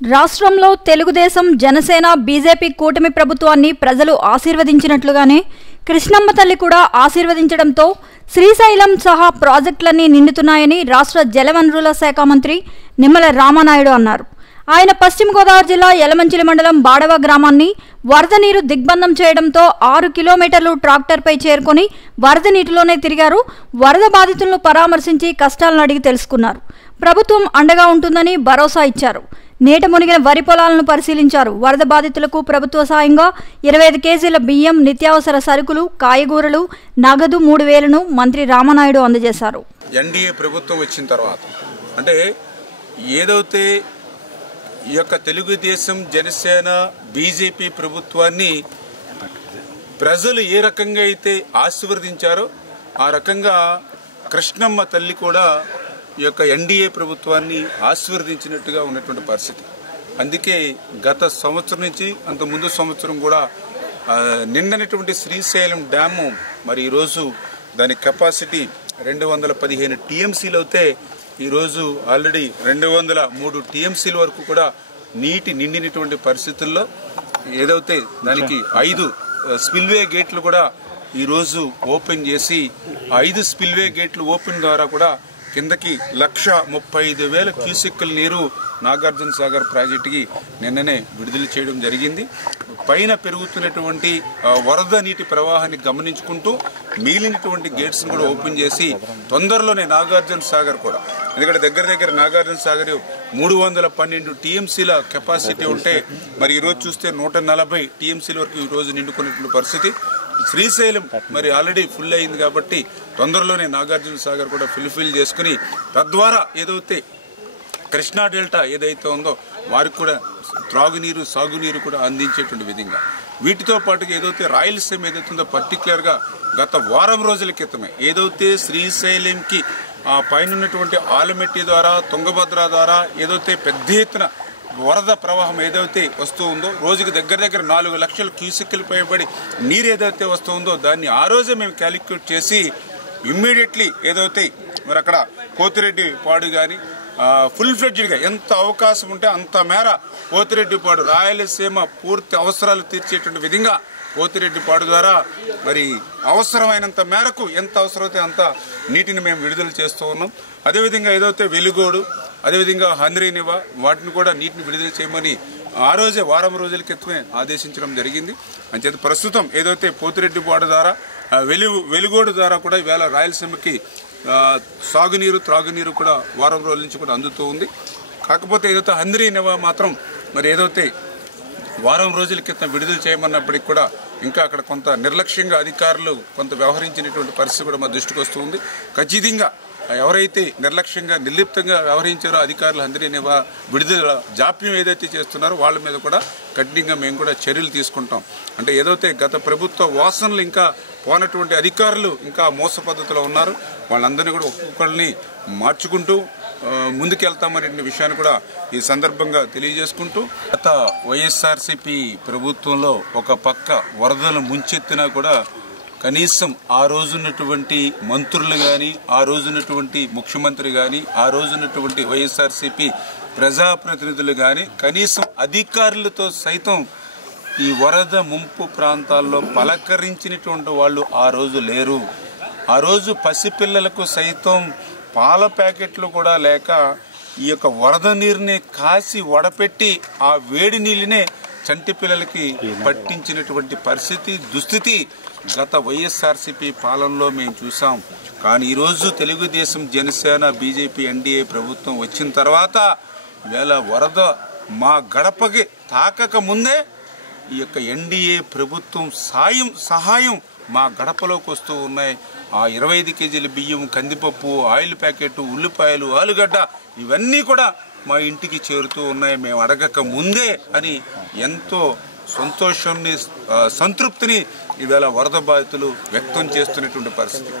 రాష్ట్రంలో తెలుగుదేశం జనసేన బీజేపీ కూటమి ప్రభుత్వాన్ని ప్రజలు ఆశీర్వదించినట్లుగానే కృష్ణమ్మ తల్లి కూడా ఆశీర్వదించడంతో శ్రీశైలం సహా ప్రాజెక్టులన్నీ నిండుతున్నాయని రాష్ట్ర జలవనరుల శాఖ మంత్రి నిమ్మల రామానాయుడు అన్నారు. ఆయన పశ్చిమ గోదావరి జిల్లా యలమంచిలి మండలం బాడవ గ్రామాన్ని వరద నీరు దిగ్బంధం చేయడంతో 6 కిలోమీటర్లు ట్రాక్టర్పై చేరుకొని వరద నీటిలోనే తిరిగారు. వరద బాధితులను పరామర్శించి కష్టాలను అడిగి తెలుసుకున్నారు. ప్రభుత్వం అండగా ఉంటుందని భరోసా ఇచ్చారు. నీట మునిగిన వరి పొలాలను పరిశీలించారు. వరద బాధితులకు ప్రభుత్వ సాయంగా 25 కేజీల బియ్యం, నిత్యావసర సరుకులు, కాయగూరలు, నగదు 3,000ను మంత్రి రామానాయుడు అందజేశారు. ఎన్డీఏ ప్రభుత్వం వచ్చిన తర్వాత అంటే ఏదైతే ఈ యొక్క తెలుగుదేశం జనసేన బీజేపీ ప్రభుత్వాన్ని ప్రజలు ఏ రకంగా అయితే ఆశీర్వదించారో ఆ రకంగా కృష్ణమ్మ తల్లి కూడా ఈ యొక్క ఎన్డీఏ ప్రభుత్వాన్ని ఆశీర్వదించినట్టుగా ఉన్నటువంటి పరిస్థితి. అందుకే గత సంవత్సరం నుంచి అంత ముందు సంవత్సరం కూడా నిండనటువంటి శ్రీశైలం డ్యాము మరి ఈరోజు దాని కెపాసిటీ 215 టీఎంసీలు అయితే ఈరోజు ఆల్రెడీ 203 టీఎంసీల వరకు కూడా నీటి నిండినటువంటి పరిస్థితుల్లో ఏదైతే దానికి 5 స్పిల్వే గేట్లు కూడా ఈరోజు ఓపెన్ చేసి 5 స్పిల్వే గేట్లు ఓపెన్ ద్వారా కూడా కిందకి 1,35,000 క్యూసెక్కుల నీరు నాగార్జున సాగర్ ప్రాజెక్టుకి నిన్ననే విడుదల చేయడం జరిగింది. పైన పెరుగుతున్నటువంటి వరద నీటి ప్రవాహాన్ని గమనించుకుంటూ మిగిలినటువంటి గేట్స్ కూడా ఓపెన్ చేసి తొందరలోనే నాగార్జున సాగర్ కూడా, ఎందుకంటే దగ్గర నాగార్జున సాగర్ 312 టీఎంసీల కెపాసిటీ ఉంటే మరి ఈరోజు చూస్తే 140 టీఎంసీల వరకు ఈరోజు నిండుకున్నటువంటి పరిస్థితి. శ్రీశైలం మరి ఆల్రెడీ ఫుల్ అయింది కాబట్టి తొందరలోనే నాగార్జున సాగర్ కూడా ఫుల్ఫిల్ చేసుకుని తద్వారా ఏదైతే కృష్ణా డెల్టా ఏదైతే ఉందో వారికి కూడా త్రాగునీరు, సాగునీరు కూడా అందించేటువంటి విధంగా వీటితో పాటుగా ఏదైతే రాయలసీమ ఏదైతే ఉందో పర్టికులర్గా గత వారం రోజుల క్రితమే ఏదైతే శ్రీశైలంకి ఆ పైన ఉన్నటువంటి ఆలమెట్టి ద్వారా, తుంగభద్ర ద్వారా ఏదైతే పెద్ద ఎత్తున వరద ప్రవాహం ఏదైతే వస్తూ ఉందో రోజుకి దగ్గర 4 లక్షల క్యూసెక్కులు పైబడి నీరు ఏదైతే వస్తూ ఉందో దాన్ని ఆ రోజే మేము క్యాలిక్యులేట్ చేసి ఇమ్మీడియట్లీ ఏదైతే మరి అక్కడ పోతిరెడ్డి పాడు కానీ ఫుల్ ఫ్లెడ్జ్డ్గా ఎంత అవకాశం ఉంటే అంత మేర పోతిరెడ్డిపాడు రాయలసీమ పూర్తి అవసరాలు తీర్చేటువంటి విధంగా పోతిరెడ్డిపాడు ద్వారా మరి అవసరమైనంత మేరకు ఎంత అవసరమైతే అంత నీటిని మేము విడుదల చేస్తూ ఉన్నాం. అదేవిధంగా ఏదైతే వెలుగోడు, అదేవిధంగా హంద్రీనివా వాటిని కూడా నీటిని విడుదల చేయమని ఆ రోజే వారం రోజుల క్రితమే ఆదేశించడం జరిగింది. అంచేత ప్రస్తుతం ఏదైతే పోతిరెడ్డిపాడు ద్వారా వెలుగోడు ద్వారా కూడా ఈవేళ రాయలసీమకి సాగునీరు, త్రాగునీరు కూడా వారం రోజుల నుంచి కూడా అందుతూ ఉంది. కాకపోతే ఏదైతే హంద్రీనివా మాత్రం మరి ఏదైతే వారం రోజుల క్రితం విడుదల చేయమన్నప్పటికీ కూడా ఇంకా అక్కడ కొంత నిర్లక్ష్యంగా అధికారులు కొంత వ్యవహరించినటువంటి పరిస్థితి కూడా మా దృష్టికి వస్తుంది. ఖచ్చితంగా ఎవరైతే నిర్లక్ష్యంగా నిర్లిప్తంగా వ్యవహరించారో అధికారులు హంద్రీనివా విడుదల జాప్యం ఏదైతే చేస్తున్నారో వాళ్ళ మీద కూడా కఠినంగా మేము కూడా చర్యలు తీసుకుంటాం. అంటే ఏదైతే గత ప్రభుత్వ వాసనలు ఇంకా పోనటువంటి అధికారులు ఇంకా మోస పద్ధతిలో ఉన్నారు, వాళ్ళందరినీ కూడా ఒక్కొక్కరిని మార్చుకుంటూ ముందుకెళ్తామనే విషయాన్ని కూడా ఈ సందర్భంగా తెలియజేసుకుంటూ గత వైఎస్ఆర్సీపీ ప్రభుత్వంలో ఒక పక్క వరదలు ముంచెత్తినా కూడా కనీసం ఆ రోజున్నటువంటి మంత్రులు కానీ, ఆ రోజున్నటువంటి ముఖ్యమంత్రి కానీ, ఆ రోజున్నటువంటి వైఎస్ఆర్సీపీ ప్రజాప్రతినిధులు కానీ కనీసం అధికారులతో సైతం ఈ వరద ముంపు ప్రాంతాల్లో పలకరించినటువంటి వాళ్ళు ఆ రోజు లేరు. ఆ రోజు పసిపిల్లలకు సైతం పాల ప్యాకెట్లు కూడా లేక ఈ యొక్క వరద నీరుని కాసి వడపెట్టి ఆ వేడి నీళ్ళనే చంటి పిల్లలకి పట్టించినటువంటి పరిస్థితి, దుస్థితి గత వైఎస్ఆర్సీపీ పాలనలో మేము చూసాం. కానీ ఈరోజు తెలుగుదేశం జనసేన బీజేపీ ఎన్డీఏ ప్రభుత్వం వచ్చిన తర్వాత వేళ వరద మా గడపకి తాకక ముందే ఈ యొక్క ఎన్డీఏ ప్రభుత్వం సహాయం మా గడపలోకి వస్తూ ఉన్నాయి. ఆ 25 కేజీల బియ్యం, కందిపప్పు, ఆయిల్ ప్యాకెట్, ఉల్లిపాయలు, ఆలుగడ్డ ఇవన్నీ కూడా మా ఇంటికి చేరుతూ ఉన్నాయి మేము అడగక ముందే అని ఎంతో సంతోషాన్ని, సంతృప్తిని ఈవేళ వరద బాధితులు వ్యక్తం చేస్తున్నటువంటి పరిస్థితి.